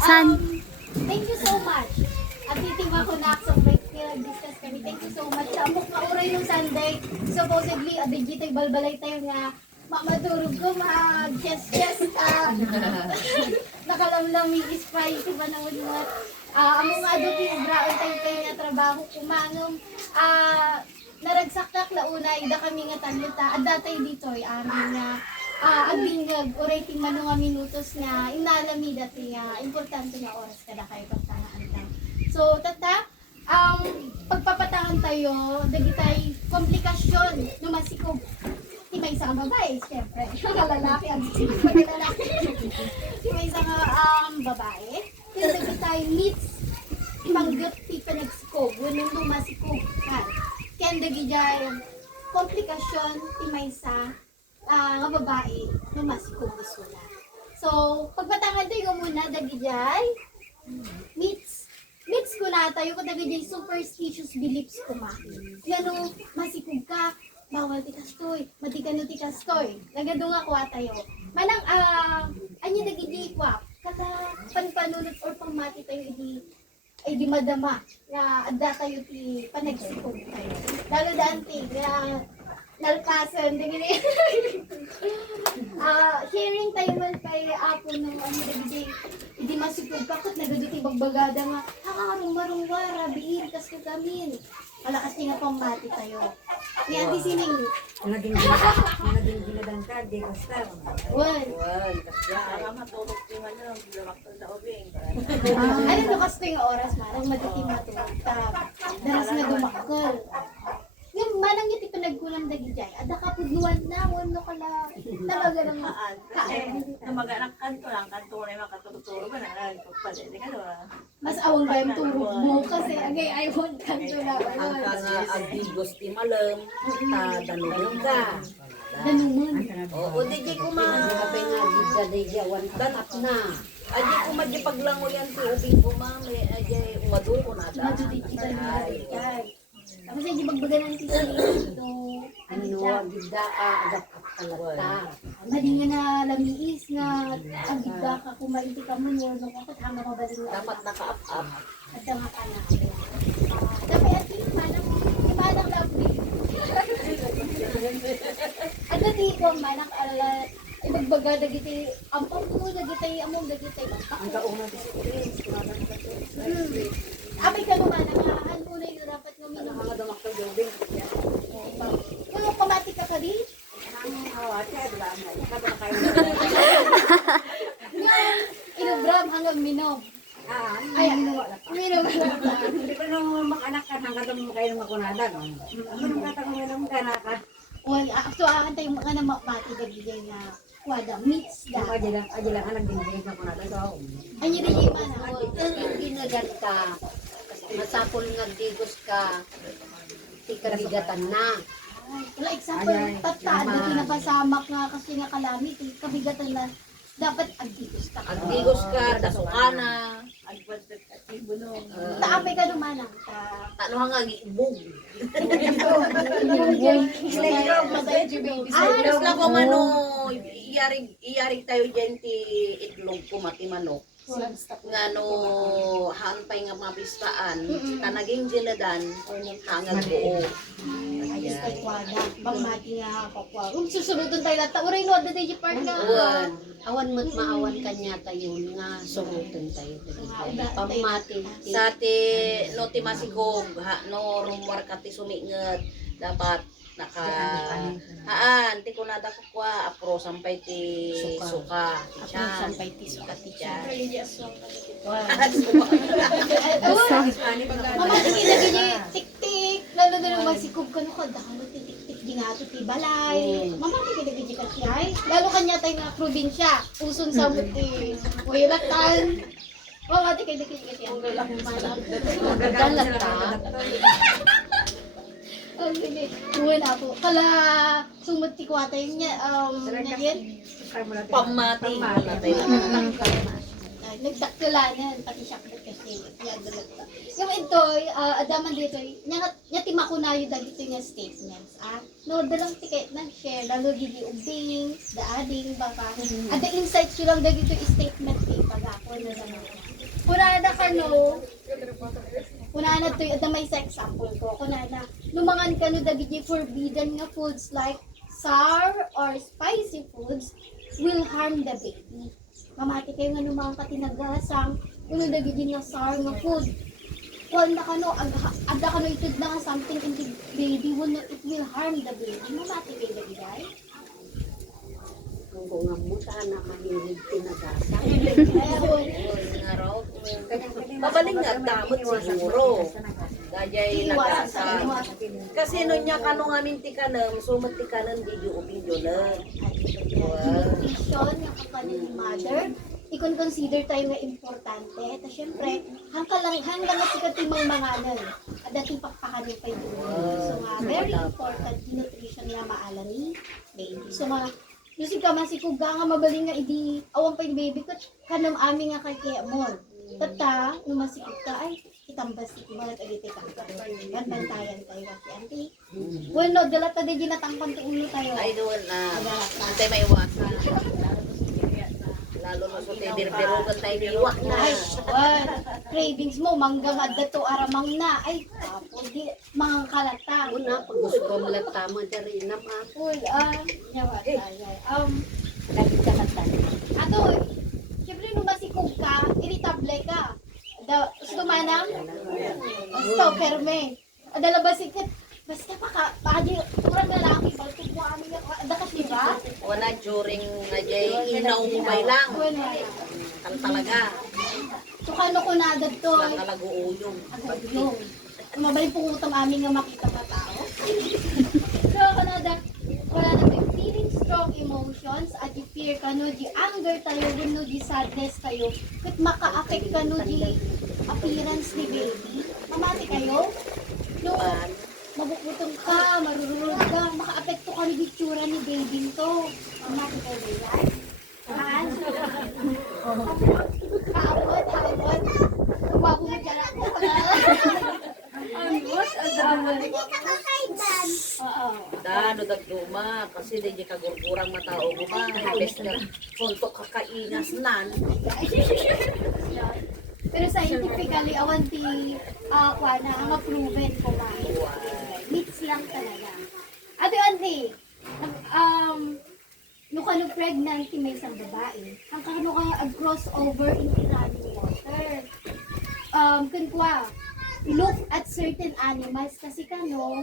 Thank you so much. At titima ko na sa break nag-discuss kami. Thank you so much. Sa amok mauray nung Sunday, supposedly, digitay balbalay tayo nga mamadurog ko, mag-chest-chest. Nakalamlam yung spicy ba naman mo. Among nga doon yung braon tayo kayo nga trabaho kumangom. Naragsaktak launa, ida kami nga taglita. At datay dito ay amin nga agbingag o rating man nga minutos nga inalami dati nga importante nga oras kada kayo pagtangaan lang. So tata, pagpapatangan tayo, dagitay komplikasyon numasikog. Di may isang babae, siyempre. Mga lalaki ang lalaki. Di may isang babae. Yung dagitay meets panggat ti panagsikog. Wenong numasikog. Kaya dagitay komplikasyon ti may isa nga babae numasikog isula. So, pagpatangan tayo muna dagitay meets ko na tayo kung dagitay superstitious beliefs ko ma. Yan masikog ka, bawal ti kastoy, matikano ti kastoy. Nagadung ako tayo. Manang anya dagiti kwa, kata panpanunot or pangmati tayo di madama nga adda tayo ti panagsikog tayo. Lalo daan ti nga nalpasan dagiti. Hearing tayo man kay apo ng dagiti di masikog ka kat nagaduti bagbagada nga hakarong-marong-wara biir kas ko kamin. Malakas nga pangmati tayo. Yan di sining. Naging giladan ka, di basta. Wan. Matulog din man lang, bilawak to sa ubing. Ano no kasi nga oras marang maditim matulog. Daras na gumakol. Yung manang yung pinagkulang dagi dyan. Ada ka pudluan na, wano ka lang. Talaga ng Kasi namaganak kanto lang, kanto na yung makatuturo ba na pagpalili ka doon. mas awang ba yung turog mo kasi agay I want kanto na. Ang nga agdigos ti malam, ta danungan ka. Danuman. Oo, di ko ma... Kapay nga, gidya, one Danap na. Adi ko madipaglango yan ti ubing ko mami. Adi umadu ko na ta. Madudit kita na. Tapos hindi magbaga ng titi dito. ano, gidya, agap kalata. Madi nga na lamiis nga agida ka kumaiti ka mo yun. Kapag hanga mabaling na. Dapat naka-up-up. At nga ka na. Dapat at yung manang lovely. At dati ko manang ibagbaga dagiti ampang ko dagiti among dagiti. Ang kauna discipline, kunagan ka to. Apay ka naman nakahan mo na yung dapat nga Ano minum. mga damaktal gawin? Kung pamati ka rin, Ang hawati, ay wala nga. Ikaw ba kayo? inubram hanggang minom. Ay, minom lang. Hindi pa nung mga anak ka, hanggang mo kayo ng makunadan. Ano nung katanong ka na ka? Well, actually, tayo mga na mapati dagiti nga wada meets Yung da. ajilang anak din na kunadan. So, Anyo rin yung mana. yung ginagan ka, masapol nga digos ka, tikabigatan na. Wala example, Ay, tata, dito napasamak nga kasi nga kalamit, kabigatan na dapat agdigos ka. Agdigos ka, dasukana. Agpagpag at ibunong. Taapay ka naman ang Tano nga giibog. Alas na ko mano, iyarig tayo dyan ti itlog ko mati manok. Nga no, hangpay nga mabistaan, tanaging jiladan, hangag buo. ayos kay kwada. Pagmati nga kakwa. Kung susunod tayo lahat, uray no, ada tayo part na. Awan. Awan mo't maawan kanya tayo nga surutan tayo. Pamati. Sa ti, no ti masigog, no rumwar ka ti sumingat, dapat naka, ti kunada ko kwa, apro sampay ti suka, ti tiyan. Sampay tiso ka tiyan. Mamati kinagi niya, tik-tik. Lalo na naman si Kub ka no, dahil mo tik-tik di nga ito ti balay. Mamati kinagi niya kasi ay. Lalo kanya tayo nga probinsya. Uson sa mo ti Waylatan. Mamati kinagi niya kasi ang galak mo manang. Gagalat ka. Oh, sige. Wala po. Kala sumot ti kwata yun niya. Yan. Pamati. Nagdakulanan, pati siya kasi yan dalagta. Yung ito, adaman dito, nya timakunayo dagito nga statements. No, dalang tiket nag-share, lalo gigi ubing, daading, baka. At the insights yun lang dagito statement, pag ako na lang. kunana ka no, kunana to yung may sa example ko, kunana, lumangan ka no dagiti forbidden nga foods like sour or spicy foods will harm the baby. Mamati kayo nga mga katinagasang, kuno dagiti nga sour nga food. Kung na kano, ada kano itid na nga something in the baby, it will harm the baby. Mamati kayo dagiti ay? Kung nga mo, sana mahilig tinagasang. Ayun. Nga raw. Mabaling nga damot siguro. Gayay nagasa. Kasi no niya kano nga minti ka na, sumat ti ka ng video na. Nutrition ng kakanin ni mother, i-consider tayo nga importante. At syempre, hanggang nga sikat yung mga nanay, at dating pakpakanin pa yun. So nga, very important yung nutrition nga maala ni baby. So nga, yung ka masikog nga mabaling nga idi, awang pa yung baby ko, kanam aming nga kaya mo. Tata, nung masikog ka, ay, kitambas si mga agiti ka. Bantayan tayo kasi, auntie. Bueno, dala ta di ginatangpan to ulo tayo. Ay doon na. Antay may iwasan. Lalo na sa tibir-birogan tayo iwak na. Ay, well, cravings mo, manggang adda to aramang na. Ay, tapos di, mga kalata. Una, pag gusto ko malatama dyan na ma. Full, yawa tayo. Lagi ka latan. Ato, syempre nung masikog ka, irritable ka. Gusto manang? Gusto, perme. Adala ba sikat? Basta baka di, kurang lalaki, balkog mo amin yung, dakas diba? Wala during najay inaw mo bay lang. Bueno, Kan talaga. so kano ko na agad to? Lang talaga uyong. Agad yung. Mabaling pong utang amin nga makita ka tao. So, kanada, wala na may feeling strong emotions at di fear ka no, di anger tayo, no, di sadness kayo. Kat maka-affect ka no, di appearance ni baby. Mamati kayo? No, mabukbutong ka, marurulog ka, maka-apekto ka ni bitsura ni baby to. Mamati kayo ba yan? Haan? Kaabot, kaabot. Tumago mo dyan ako. Oo. Dano dagduma kasi di kagurgurang matao mo ba. Best na punto kakainas nan. Pero scientifically, awan ti na ang proven kumain. Myths lang talaga. Ate Auntie, nung ka nung pregnant may isang babae, ang kano ka crossover in running water. Kunkwa, look at certain animals kasi kano,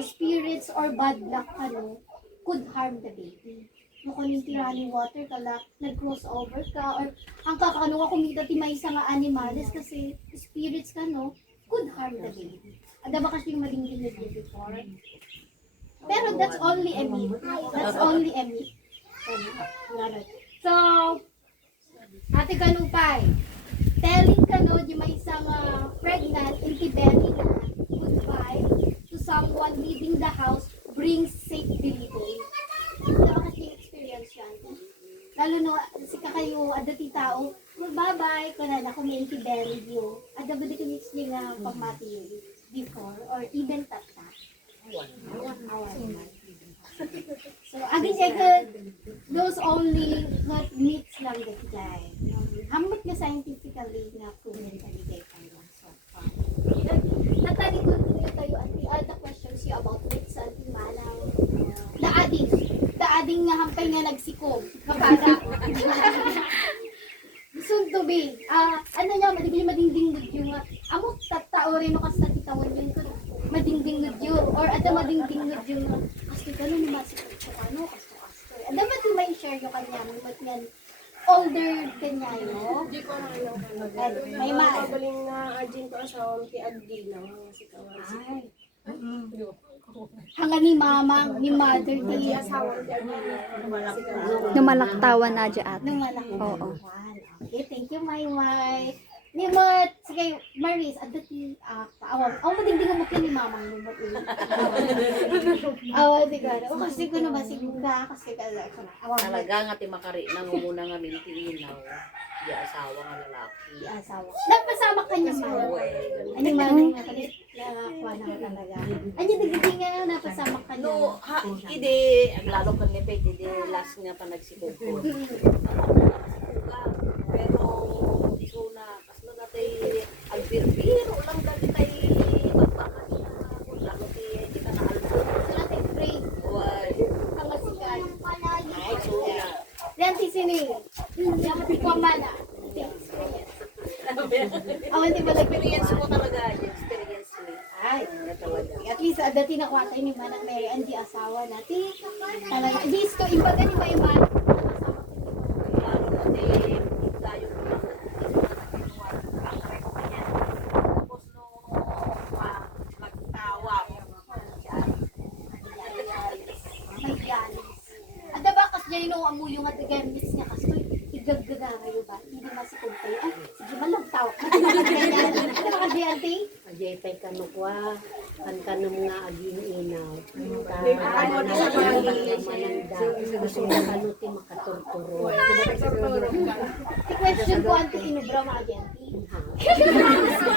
spirits or bad luck kano, could harm the baby. Nung kanong running water kala, nag-crossover ka, or ang kakano ka kumita ti may isang animals kasi spirits kano, could harm the baby. Ada ba kasi yung madingding na before? Pero that's only a myth. That's only a myth. So, ate Kanupay, telling ka no, di may isang pregnant, intibelly na, goodbye to someone leaving the house brings safe delivery. Dapat yung experience yan. Lalo no, si kakayo, adati tao, bye-bye, kung na kung may intibelly you, ada ba di kumix niya nga pagmati yun before, or even tata. Awan. So, again, those only not myths lang that guy. Hamot na scientifically na proven taligay tayo. So, natali ko tayo at the questions you about myths at Malaw. The ading nga hampay nga nagsikog. Kapara. Soon to be. Ano nga, madingding yung amok tattao rin o kasi natitawan yun ko. Madingding yun. Or ada madingding yung kasi gano'n ni masikog ko ano, kasto. Ada ba di may share yung kanya, may yan older kanya yun? Hindi ko na yung May ma. Magaling na agent ko sa ti Agdi na si Kawan. Ay. Hanga ni mama, ni mother Hindi di. asawa ti Agdi na. Numalaktawan na dyan ate. Nung malaki. Oo. Okay, thank you, Maymay. Ni Mat, sige, Maris, at dati, paawang. Ako madingding mo ni mamang mo. Awan, di ka. O kasi ko naman sigura, kasi ka. Awan, Talaga nga ti makari nang umuna nga mintiinaw. Di asawa nga lalaki. di asawa. Nagpasama ka niya, man. Ano man, nakalit na kuha na talaga. Ano, nagiging nga, napasama ka niya. No, ide, ang lalo kang nipit, ide last nga pa nagsikog ko. Pero, iso na, kas na mana. Experience. Awan di ba Experience mo talaga, experience mo. Ay, Talaga. at least dati nakuha tayo ni Manang Mary Ann, di asawa natin. Talaga, at least to, imbaga ni ba yung Manang? May galis. At diba, kas dyan yung amu yung at gamis niya, kas to, igaggaga kayo ba? Hindi masikog kayo. Ay, sige man lang tao. Ano ka dyan, ate? Ajay pay kanukwa, kan kanang nga aging inaw. Ano na sa Mananda, gusto mo kanuti makaturturo. Si question ko, ante, inubra mga dyan, ate.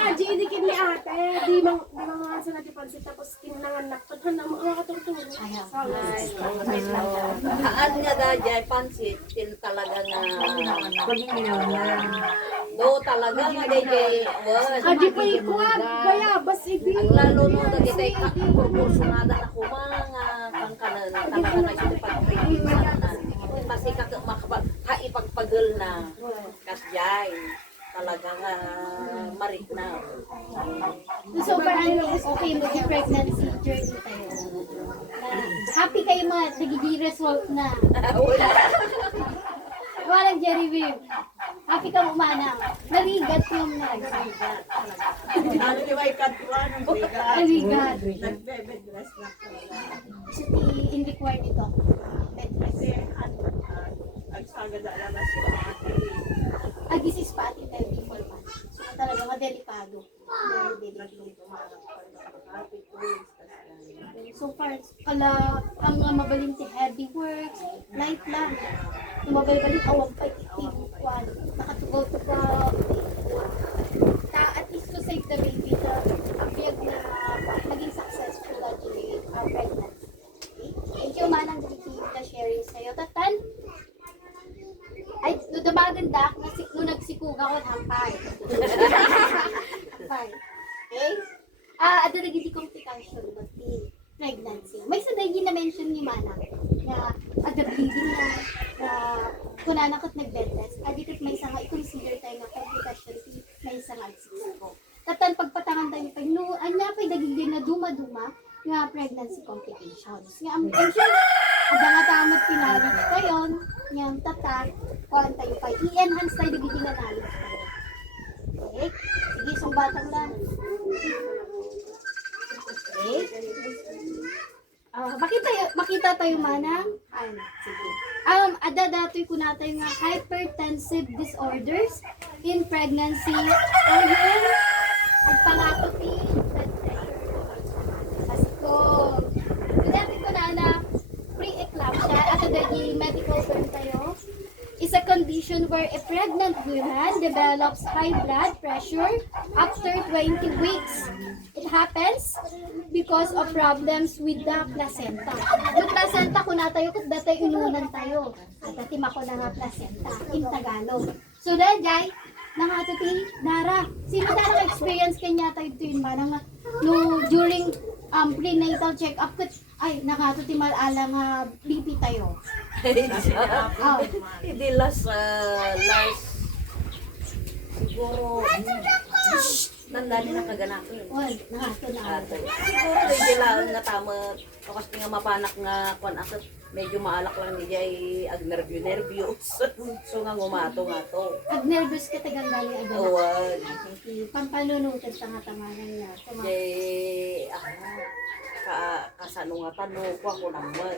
Aji, hindi kini ate. Di mga sa natipansin tapos kinanganak. Tadhan na mga katutulog. Haan nga dajay pansit, tin talaga nga. Do talaga nga dajay. Aji pa ikuan. Kaya, bas ibi. Ang lalo no dagitay ka proporsyonada na kumanga kang kanan talaga na yung pagpipinsan na. Kasi kaipagpagol na kasjay. Talaga nga marik na. So, parang is okay mo yung pregnancy journey tayo. Happy kayo mga nagiging result na. Walang Jerry Beam. Happy ka umana. Narigat yung nagsigat. Ano yung may katwa ng bigat? Narigat. Nagbe-bed rest na talaga. So, in required ito. Bed rest. Kasi ang sagad na alam siya mga Agisis pa atin tayo before months. So, talaga madelikado. Very delicado. So far, ang mabalinti heavy works, light lang. Yung mabalbalin, awang pa itigtig one. Nakatugaw-tuga. At least to save the baby, ang biyag na maging successful graduate pregnancy. Okay? Thank you, Manang, na sharing sa'yo. Tatan, ay, dumaganda ako nung nagsikuga ko, hampay. Hampay. Okay? Ada lagi di complication but the pregnancy. May sa dahil na-mention ni Mana na ada bleeding na kung nanakot nag-bed rest, adikit may isang i-consider tayo na complication may isang agsisiko. Tatan pagpatangan tayo pag anya pa'y daging din na duma-duma nga pregnancy complications. Nga, I'm sure, ada nga tamad pinalit kayo, nga tata, kuhaan tayo pa, i-enhance tayo daging din na knowledge tayo. Okay? Sige, isang batang lang. Okay? Makita tayo manang? Sige. Ada datoy ko na tayo nga hypertensive disorders in pregnancy or yung pangakoti blood pressure. Kasi ko, dati ko na pre-eclampsia at the medical term tayo is a condition where a pregnant woman develops high blood pressure after 20 weeks. It happens because of problems with the placenta. Yung placenta ko na tayo, kung dati inunan tayo. At dati mako na nga placenta in Tagalog. So dahil guys, nangatuti, Dara, sino Dara experience kanya tayo ito yun ba? No, during prenatal check-up, ay, nakatuti malala nga BP tayo. Oh. Hindi last siguro nandali na kaganapin. Well, nakatuti na. Siguro hindi lang nga tama kasi nga mapanak nga kwan asat medyo maalak lang niya ay nervyos. So nga ngumato nga to. Ag nervous ka tagang galing agad. Uwan. Pampanunutan sa nga tamanan niya. Jay kasano nga tanong ko ako naman.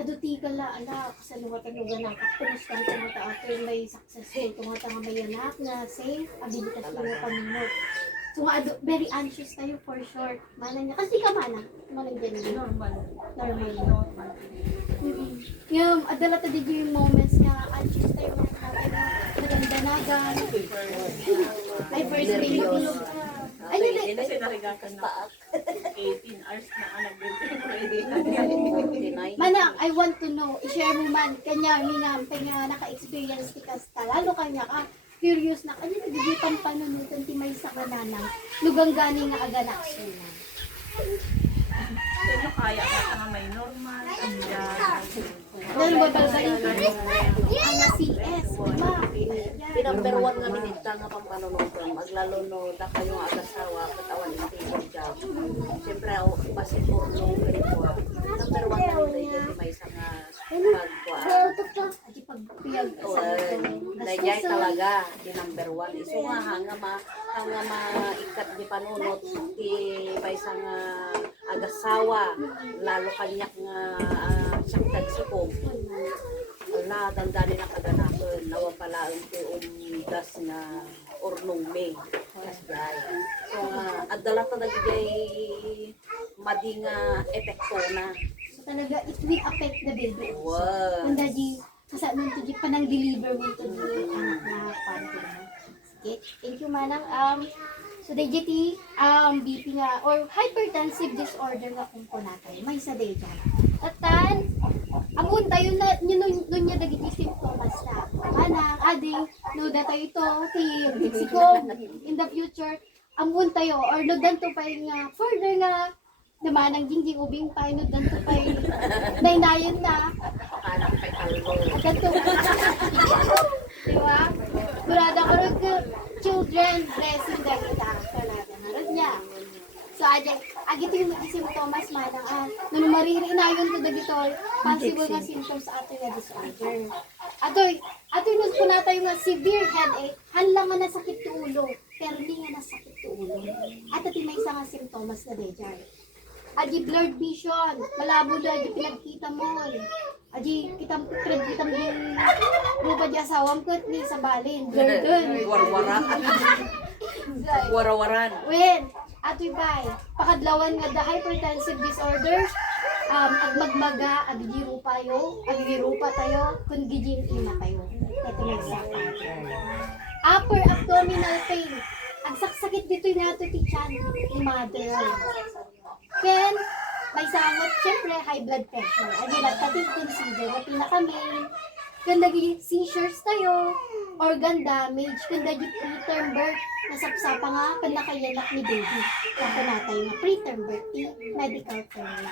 Aduti ka la, ala, kasalungatan yung ganak. Punos ka sa mga after may successful, tumata nga may anak na safe, abilitas mo na paminot. So nga, very anxious tayo for sure. Mana niya. Kasi ka mana. Malang dyan niya. normal. Normal. Yung, adala ta din yung moments nga, anxious tayo mga nagandanagan. Ay, first baby tulog ka. Ay, hindi. Kasi narigakan na 18 hours na ka nag-ready. Mana, I want to know, i-share mo man, kanya, hinampe nga, naka-experience ti kasta, lalo kanya ka, curious na, kanya, nagigipan pa nunutan ti may sa kananang, lugang gani nga aganak sila. Pero kaya ka nga may normal. Andyan. Dahil babalbalin ko ang CS, diba? Pinamber one nga minita nga pampanunong maglalo no da kayo nga agasawa katawan intigo job. Siyempre ako basit po no perikuha. Number one nga minita yung may isang pagkuha. Adi pagpiyag sa Dayay talaga di number one. Iso nga hanga maikat di panunot di may isang agasawa lalo kanyak nga siyang tagsikog. Wala, dandali na kaganapon. Nawa pala ang das na ornong May. Kasday. So, adala talaga jay mading epekto na. So talaga, it will affect the baby. Wow. Kung dadi, kasi nun to di panang deliver mo to di anak na panto na. Okay, thank you manang. So DGT, BP nga, or hypertensive disorder nga kung kunatay, may sa day dyan. Tatan, ang unta yun na, nun niya dagiti symptoms na. Manang, ading, no da tayo ito, Mexico, in the future, ang unta yun, or no danto pa yung nga, further nga, naman ang jingjing ubing pa, no danto pa yung nainayon na, Anak kay Kalbo. at danto, diba? Durada ko rin ka, children blessing dahil kita, kalada na rin niya. So, agito yung symptoms manang, nung mariri na yun to dagito, possible nga symptoms sa ato nga disorder. Ato yung punata yung nga severe headache, hanlang nga nasakit to ulo, pero hindi nga nasakit to ulo. At ati may isa nga symptoms na dejan. Adi blurred vision, malabo na adi pinagkita mo. Adi kitang yung rupa di asawang ko ni sa balin, blurred dun. Warwara. Warawaran. When, ato'y bay, pakadlawan nga the hypertensive disorders, agmagmaga, agigirupa tayo, kung gijin ina tayo. Ito nagsaka. Upper abdominal pain. Ang saksakit dito yung nato ti chan, ni mother. Ken, may sangot, syempre, high blood pressure. Ay, nagtating consider na pinaka-main. Kung naging seizures tayo, organ damage, kung naging preterm birth, nasapsapa nga, panakayanak ni baby. Kako natay nga preterm birth, medical term.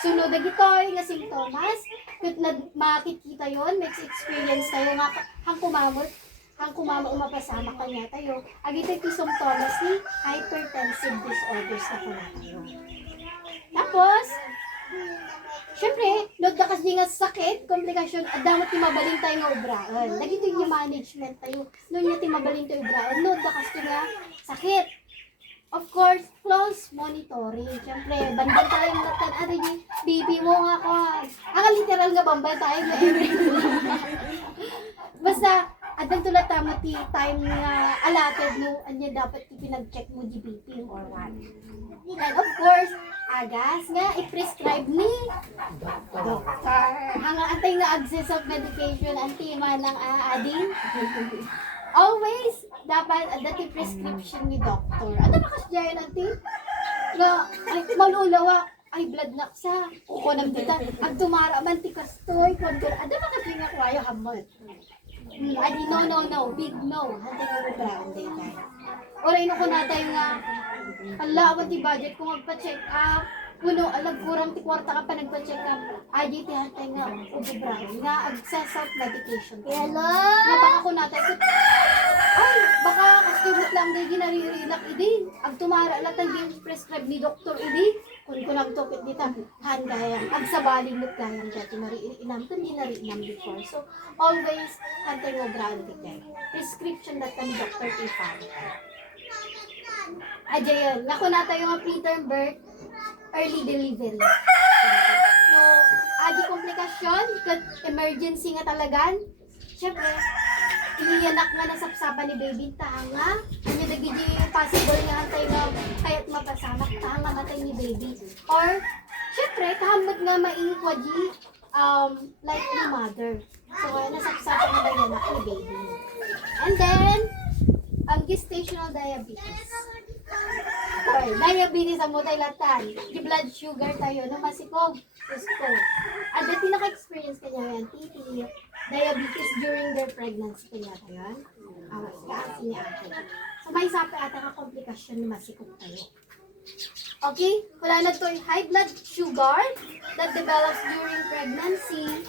Sunod na gitoy nga simptomas, kung makikita yon, may experience tayo nga, hang kumamot umapasama kanya tayo, agito yung simptomas ni hypertensive disorders na ko tayo. Tapos, syempre, nod na kasi nga sakit, komplikasyon, at damat timabalin tayo nga ubraan. Dagito yung management tayo, nung niya timabalin tayo ubraan, nod na kasi nga sakit. Of course, close monitoring. Syempre, bandan tayo nga tan, baby mo nga ko. Literal nga bambay tayo na Basta, adang tulad tamo ti time nga allotted no, anya dapat ipinag-check mo di BP or what. And of course, agas nga i-prescribe ni doctor. Hanga antay nga access of medication anti man ng ading. Always dapat dati prescription ni doctor. Ano ba kasi dyan anti? Nga ay malulawa ay blood na sa kukunam dita. Ag tumara man ti kastoy kon ano ba kasi nga kwayo hamon. Adi no, big no. Hantay nga ubraan dito. Oray no ko natay nga ala, ti budget ko magpa-check up. Puno, alag kurang ti kwarta ka pa nagpa-check up. Adi ti hantay nga ubraan nga access of medication. Hello? Nga baka ko natay ko. Ay, baka kastubot lang day ginaririlak idi. Ag tumara latang di prescribe ni doktor idi. Kung nagtupit dita, handayang, ag sabaling lut gayang dati mariinam, kundi nariinam before. So, always, hantay mo brand dito. Prescription that ni Dr. Tifan. Ajayon, naku na tayo nga preterm birth, early delivery. No, adi komplikasyon, kat emergency nga talagan. Siyempre, iniyanak nga nasapsapan ni baby tahanga. Ano nagigi possible nga antay nga kaya't mapasamak tahanga matay ni baby. Or, syempre, kahamot nga mainikwaji like ni mother. So, nasapsapan nga nayanak ni baby. And then, ang gestational diabetes. Or, diabetes ang mutay latan. Di blood sugar tayo, no masikog. Gusto. At dati naka-experience ka niya yan, titi. Diabetes during their pregnancy kanya tayo. Kaasi niya ako. So may sabi ata ka komplikasyon na masikog tayo. Okay? Wala na to high blood sugar that develops during pregnancy.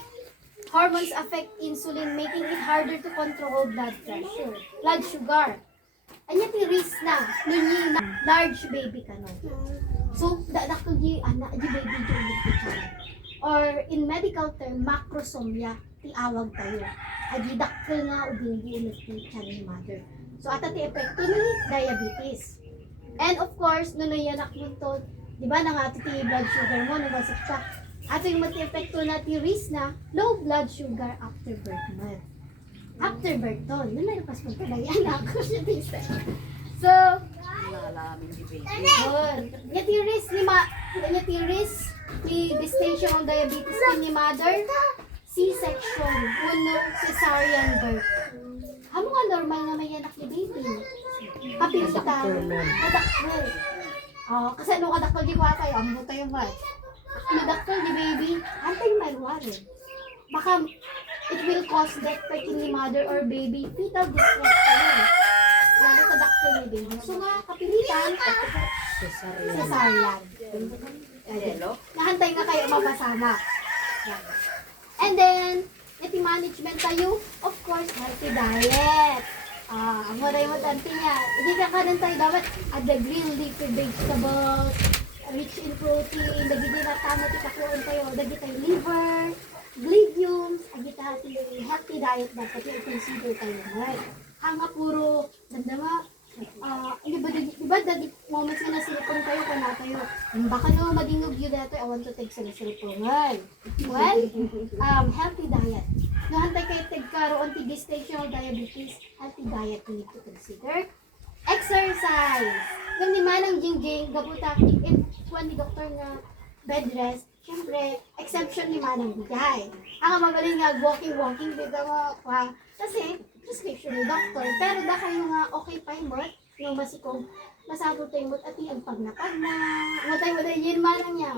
Hormones affect insulin, making it harder to control blood pressure. Blood sugar. Anya ti risk na, nunyi na large baby ka no. So, dakto di anak di baby di ulit ka. Or in medical term, macrosomia, ti awag tayo. Adi dakto nga udin di ulit ka ni mother. So, ata ti epekto nun diabetes. And of course, nunoy anak mo to, di ba, nangato ti blood sugar mo, nabasik ka. Ato yung mati-epekto na ti risk na low blood sugar after birth month. After birth to, yun na yung pas magkalayan ako siya dito. So, Nalalamin si baby. yun. Yung ti risk ni gestation ng diabetes ni mother, C-section, uno cesarean birth. Hamo nga normal na may anak ni baby. Kapilitan. Kadakol. Oh, kasi nung kadakol di ko tayo, amo tayo ba? Kadakol di baby, antay malwari. Baka it will cause death by ni mother or baby, fetal distress tayo. Lalo kadakol ni baby. So nga, kapilitan, cesarean. Hello? Nahantay nga kayo mapasama. Yan. And then, iti management tayo, of course, healthy diet. Ang wala yung matante niya. Hindi ka kanan tayo dapat the green leafy vegetables, rich in protein, dagi din na tama tikakuan tayo, dagi tayo liver, legumes, agi tayo healthy diet dapat yung consider tayo. Right? Hanga puro, dandama, diba dagi moments nga na silipon tayo, kana tayo, baka no madingog yun dito, I want to take some silipon. Well, healthy diet. No, hantay kayo tagkaroon ti gestational diabetes, healthy diet you need to consider. Exercise. Yung ni Manang Jingjing, gabuta, if one ni doktor nga bed rest, syempre, exception ni Manang Bigay. Ang magaling nga walking, dito mo, kasi prescription ni doktor. Pero da kayo nga okay pa yung mot, yung masikong masabot tayo mot at yung pagnapag na, matay yun Manang niya.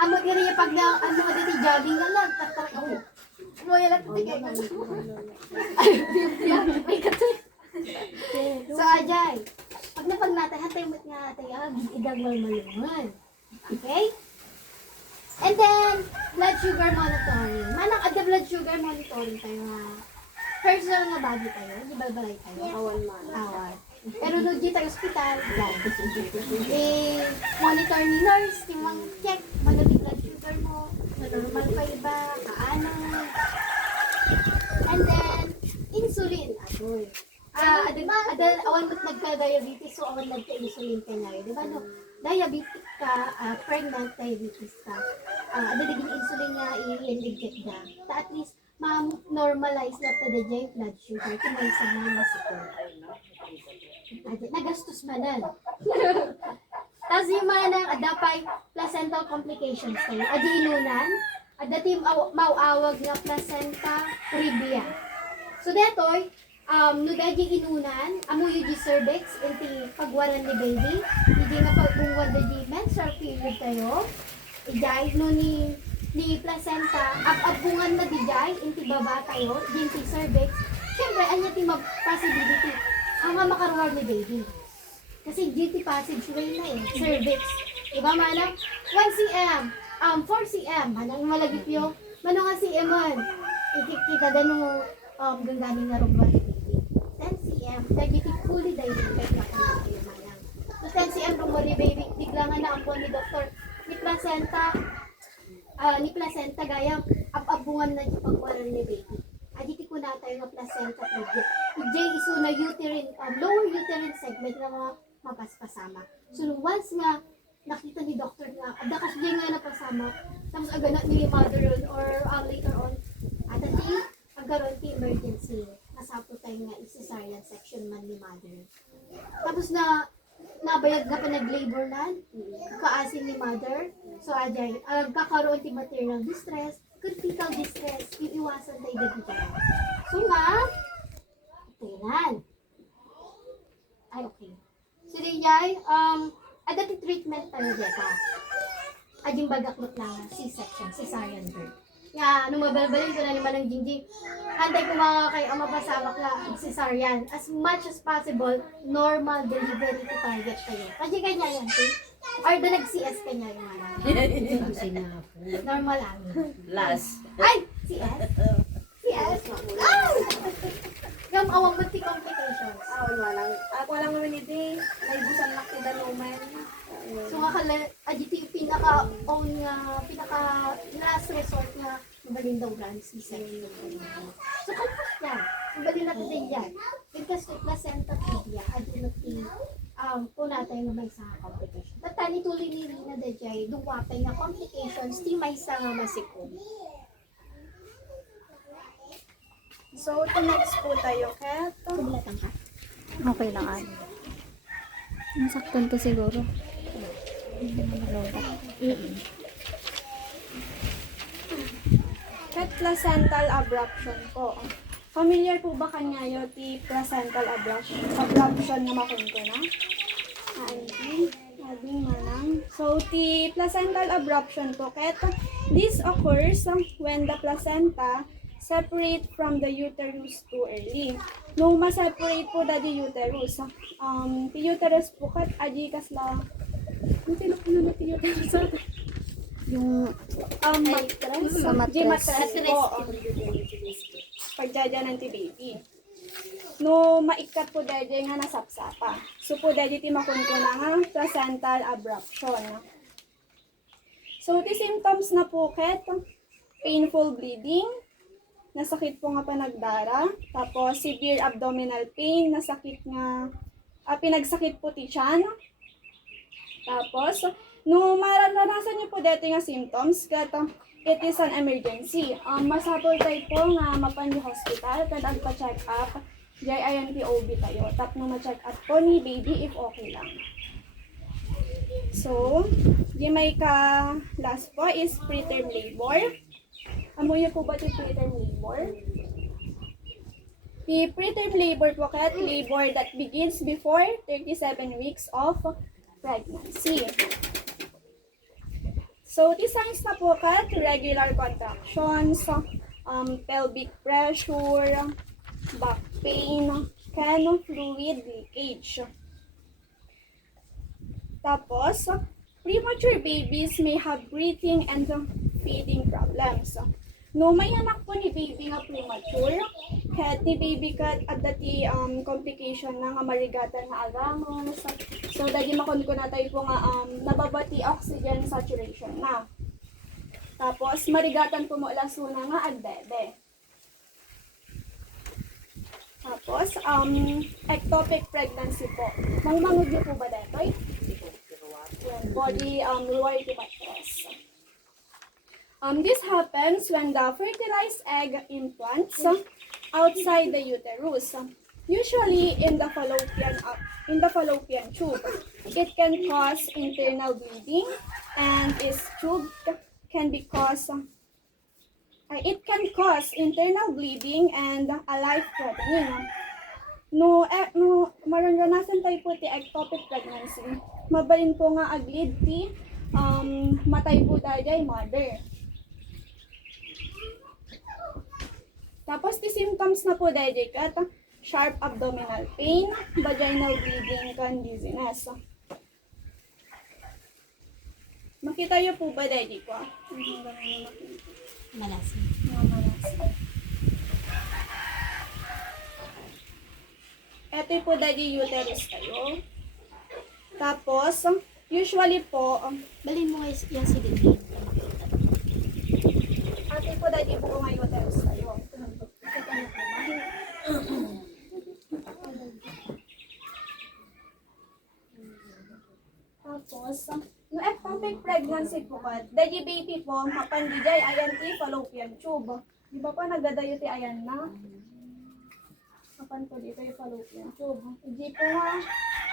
Amot nga rin yung pag na, dito jogging na lang, tatak ako. Ano yan lang tigay ko. May katoy. So, Ajay, pag napag natin, hatay mo't nga tayo, igagwal malungan. Okay? And then, blood sugar monitoring. Manang at the blood sugar monitoring tayo nga. Personal nga bagi tayo, di balbalay tayo. Awan. Pero doon dito tayo hospital, monitor ni nurse, timang check, manong blood sugar mo, normal pa iba, kaano. And then, insulin. Adoy. Awan mo't nagka-diabetes, so awan nagka-insulin ka na. Diba no? Diabetic ka, pregnant diabetes ka. Adaging insulin nga i-inject na. At least, ma-normalize na to the blood sugar. Tumay sa mga masito. Nagastos manan. Tapos yung manang adapay placental complications tayo. Inunan. Adatim mauawag nga placenta previa. So detoy, no daging inunan, amo yung cervix, inti pagwaran ni baby. Hindi nga pagbungwad na di menstrual period tayo. Ijay, no ni placenta, abungan na di jay, inti baba tayo, inti cervix. Siyempre, anya ti possibility ang makaruwar ni baby. Kasi GT passageway na cervix. Diba manang? 1 cm, 4 cm, manang malagip yung, manang nga cm man. Ikikita ganun gangganing nga rumbar ni baby. 10 cm, dagiti fully dilated na kayo manang. So 10 cm rumbar ni baby, bigla nga na ang ni doktor, ni placenta gayang abungan na di pagwaran ni baby. Aditi ko na tayo ng placenta project. J iso na uterine, lower uterine segment na mga mapaspasama. So once nga nakita ni doctor nga, adakas din nga napasama, tapos agana ni mother or later on, adati agaron ti emergency. Nasapo tayo nga cesarean section man ni mother. Tapos na nabayag nga pa nag-labor na, kaasin ni mother. So ajay, kakaroon ti maternal distress, fetal distress, iiwasan tayo dito. So nga, tingnan. Ay, okay. So dijay, adati treatment tayo dito. Ading bagaklot na C-section, cesarean birth. Nga, nung mabalbalin ko na naman ng Jingjing, Hantay ko mga kay ang mapasabak na cesarean. As much as possible, normal delivery to target kayo. Kasi kanya yan, okay? Or the nag-CS kanya yung ano. Sinapo. Normal lang. Last. Ay! CS? CS? Ah! Yung awang buti complications. Ako lang naman hindi. May busan lang kita lumen. So nga kala, adito yung pinaka-own nga, pinaka-last resort nga mabalin daw brand, C-section. So kalpas yan. Mabalin natin din yan. Because with placenta tibia, adinati, po natin nga may sa complication. Tatani tuloy ni Rina Dejay, duwapay nga complications, ti may sa nga masikon. So, to next po tayo, Kat. Kubilatan ka? Okay lang, Ate. Nasaktan to siguro. Kat placental abruption po. Familiar po ba kanya yung ti placental abruption na makon ko na? Ading manang. So, the placental abruption po, Kat, this occurs when the placenta separate from the uterus too early. No, ma-separate po da di uterus. The uterus po, Kat, aji kasla. Ang tinok na na ti uterus. Yung Mattress. sa Di mattress. mattress po. Pagdadya ng ti baby. No, maikat po dede nga nasapsapa. So po dede ti makunko na nga placental abruption. So, ti symptoms na po, Kat, painful bleeding, nasakit po nga panagdara, tapos severe abdominal pain, nasakit nga, pinagsakit po ti tiyan. Tapos, no maranasan niyo po dito nga symptoms, Kat, it is an emergency. Masapol tayo po nga mapan di hospital, kad agpa-check up, jay ayan ti OB tayo. Tap no ma-check up po ni baby if okay lang. So, di may ka last po is preterm labor. Amoy po ba ti preterm labor? The preterm labor po, Kat, labor that begins before 37 weeks of pregnancy. So, the signs na po, Kat, regular contractions, pelvic pressure, back pain, fluid leakage. Tapos, premature babies may have breathing and feeding problems. No, may anak po ni baby nga premature, kahit ni baby kat at dati complication na nga marigatan na agamos. So, dahil makon ko na tayo po nga nababati oxygen saturation na. Tapos, marigatan po mo lasuna nga at bebe. Tapos, ectopic pregnancy po. Mangmangod niyo po ba dito? Body loyalty mattress. This happens when the fertilized egg implants outside the uterus, usually in the fallopian tube. It can cause internal bleeding, and this tube can be it can cause internal bleeding and a life-threatening. No, maranasan tayo po ti ectopic pregnancy. Mabalin po nga aglid ti matay po tayo mother. Tapos, the symptoms na po, Dedek, at sharp abdominal pain, vaginal bleeding, and dizziness. Makita niyo po ba, Dedek, ko? Malasin. Ito po, Dedek, uterus kayo. Tapos, usually po, Balin mo yung si Dede. ito po, Dedek, po nga uterus kayo. Tapos, no ectopic pregnancy po ka, dahil baby po, mapandigay, ayan ti fallopian tube. Di ba po nagdadayo ti ayan na? Kapan po dito yung fallopian tube. Hindi po nga,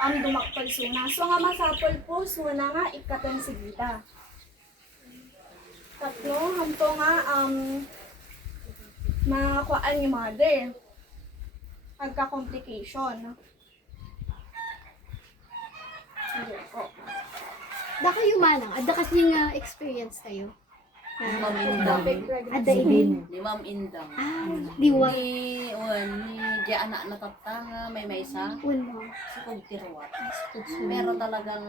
dumakpal suna. So nga masapol po, suna nga, ikatan sigita. Tatlo, hanto nga, makakuhaan yung mother. Agka-complication. Sige po. Da kayo manang, adda kasi nga experience kayo. Ma'am Indang. Ada ini. Ni Ma'am Indang. Diwa. Ni di anak natatanga, may isa. Uno. Si Kong Tirwat. Pero talagang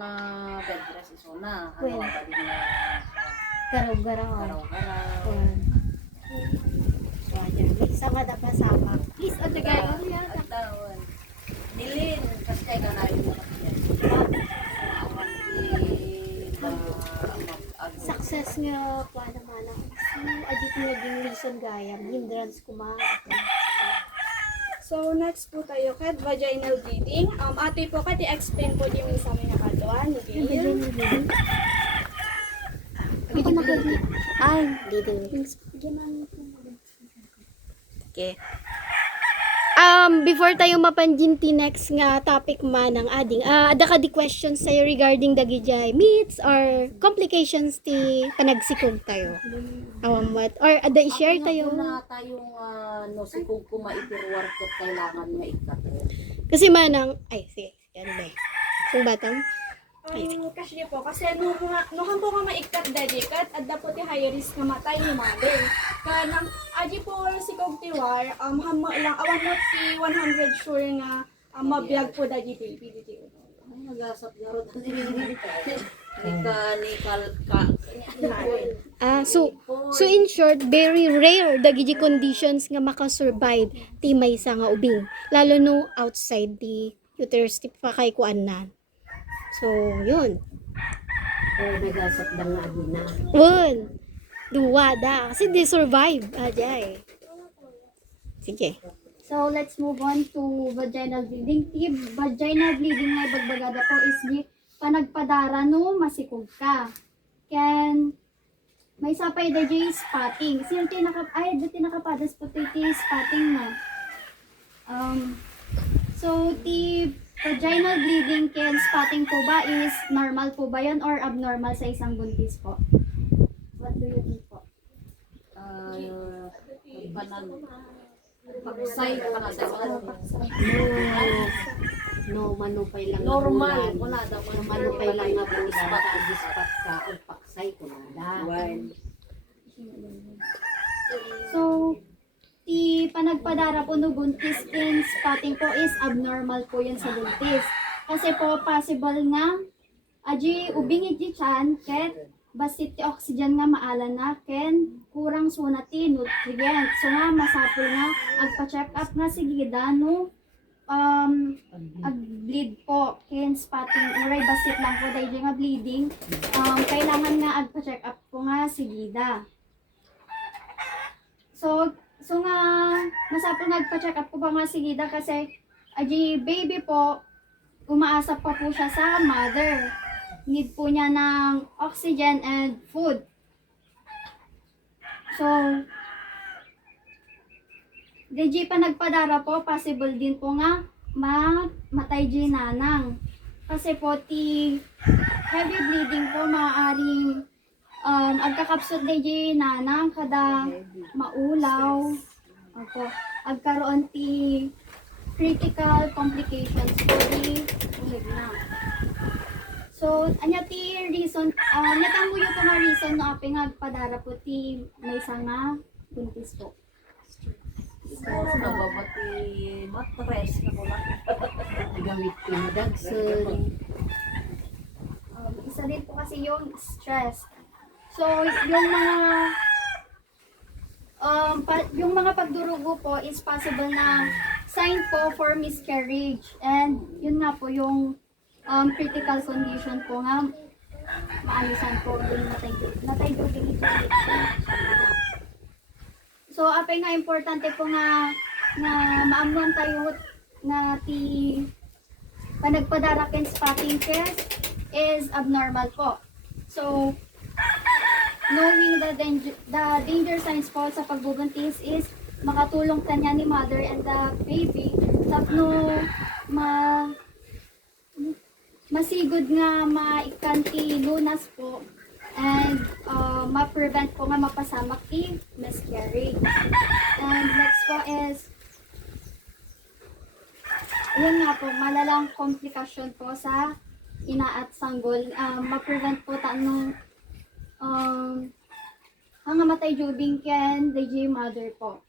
bed rest iso na. Ano Well. ba din na Garaw-garaw. garaw-garaw. So, ayan. May sama na kasama. Please, at the guy. Ano yan? At daon. Nilin, kasi kaya ka na yung mga yan. Success nga pa naman ang adit naging reason gayam. Hindrance kuma. So, next po tayo kat vaginal bleeding. Ate po kat i-explain po din sa amin nakatuan. Ay, Okay. Before tayo mapanjinti next nga topic man ng ading, ada ka di questions sa'yo regarding dagijay myths or complications ti panagsikog tayo. What? Or ada i-share tayo. Na tayong no, si Kung kumaitirwar ko kailangan nga ikat. Kasi manang, ay, sige, yan ba? Kung batang? Kasi po, kasi no po nga maikat dedikat, at dapat ti high risk nga matay ni mother. Kanang, aji po si Kog Tiwar, hamo lang, awan mo ti 100 sure nga mabiyag po daddy baby. Ay, nagasap na ro. So in short, very rare dagiji conditions nga makasurvive ti maysa nga ubing. Lalo no outside the uterus ti pakay kuan na. So, yun. Pero nagasap na nga na. One. Duwa da. Kasi they survive. Ajay. Sige. So, let's move on to vaginal bleeding. Ti vaginal bleeding nga bagbagada po is di panagpadara no masikog ka. Can may sapay da jay spotting. Sino tinakapadas po ti spotting na. So, ti vaginal bleeding can spotting po ba is normal po ba yun or abnormal sa isang buntis po? What do you think po? Pagsay ka na sa No, manupay lang normal. nga Wala daw bulan. Manupay lang nga bulan. Dispat ka o paksay ko na. So, ti panagpadara po no buntis in spotting po is abnormal po yun sa buntis. Kasi po possible nga aji ubing iti chan ket basit ti oxygen nga maalan na ken kurang suna ti nutrient. So nga masapol nga agpa-check up nga sigida no ag-bleed po ken spotting uray basit lang po dahil nga bleeding kailangan nga agpa-check up po nga sigida. So nga, masapol nagpa-check up po ba nga sigida kasi aji baby po, umaasap pa po siya sa mother. Need po niya ng oxygen and food. So, DJ pa nagpadara po, possible din po nga matay di nanang. Kasi po ti heavy bleeding po maaaring agkakapsot DJ nanang kada maulaw. Opo, agkaroon ti critical complications po di ulig na. So, anya ti reason, natamuyo po nga reason no aping agpadara po ti may nga buntis po. Siguro nababati matres na ko lang. Gamit ko na dagsan. Isa din po kasi yung stress. So, yung mga pagdurugo po is possible na sign po for miscarriage. And yun nga po yung critical condition po nga maalisan po yung natay druging ito. So, apay nga importante po nga maamuan tayo na ti panagpadarakin spotting test is abnormal po. So, knowing the danger signs po sa pagbubuntis is makatulong kanya ni mother and the baby tapno masigod nga maikanti lunas po and ma-prevent po nga mapasamak ti miscarriage. And next po is yun nga po, malalang komplikasyon po sa ina at sanggol. Ma-prevent po tanong Ang matay Jubing Ken, DJ Mother po.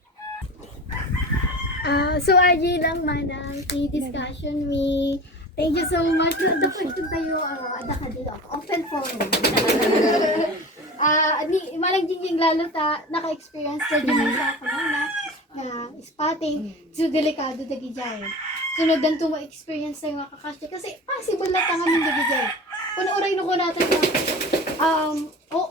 So aji lang madam, i-discussion me. Thank you so much. Dapat ito tayo, ada ka dito. Open forum. Malang jinjing lalo ta, naka-experience na din sa ako na spotting. So delikado dagi jay. Sunod dan to ma-experience sa mga kakasya. Kasi possible na tangan yung dagi jay. Kung uray no ko natin na,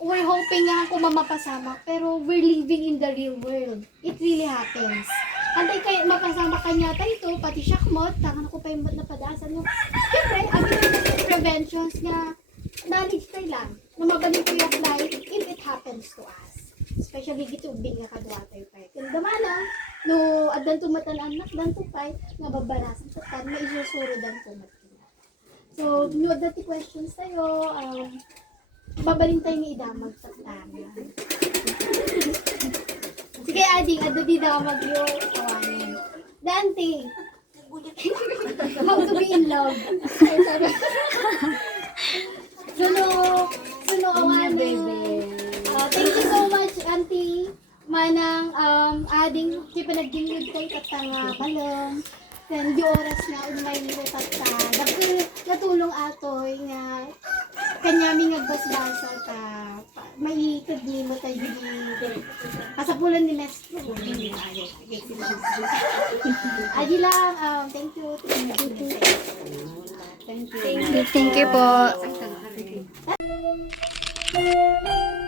we're hoping nga kung mamapasama, pero we're living in the real world. It really happens. Antay kayo, mapasama ka niya tayo, pati shakmot, tangan ko pa yung napadasan mo. Siyempre, agad preventions nga, knowledge tayo lang, na mabaling ko yung life if it happens to us. Especially gitubing nga kadwa tayo pa. Kung damana, no, adan tumatan anak, dan tupay, nga babarasan sa tan, may isusuro dan tumatan. So, no, dati questions tayo, babaling tayo ni idamag sa tan. Sige, ading, ado di damag yung kawanin. Dante, how to be in love. Suno kawanin. Thank you so much, Auntie. Manang, ading, di pa nagdingid tayo katang balong. Then, di oras na umay nito kata. Dapil natulong atoy nga kanyami nagbasbasa ka. May ikagli mo tayo di kasapulan ni Mestre. Adi lang, thank you. Thank you po. Thank you.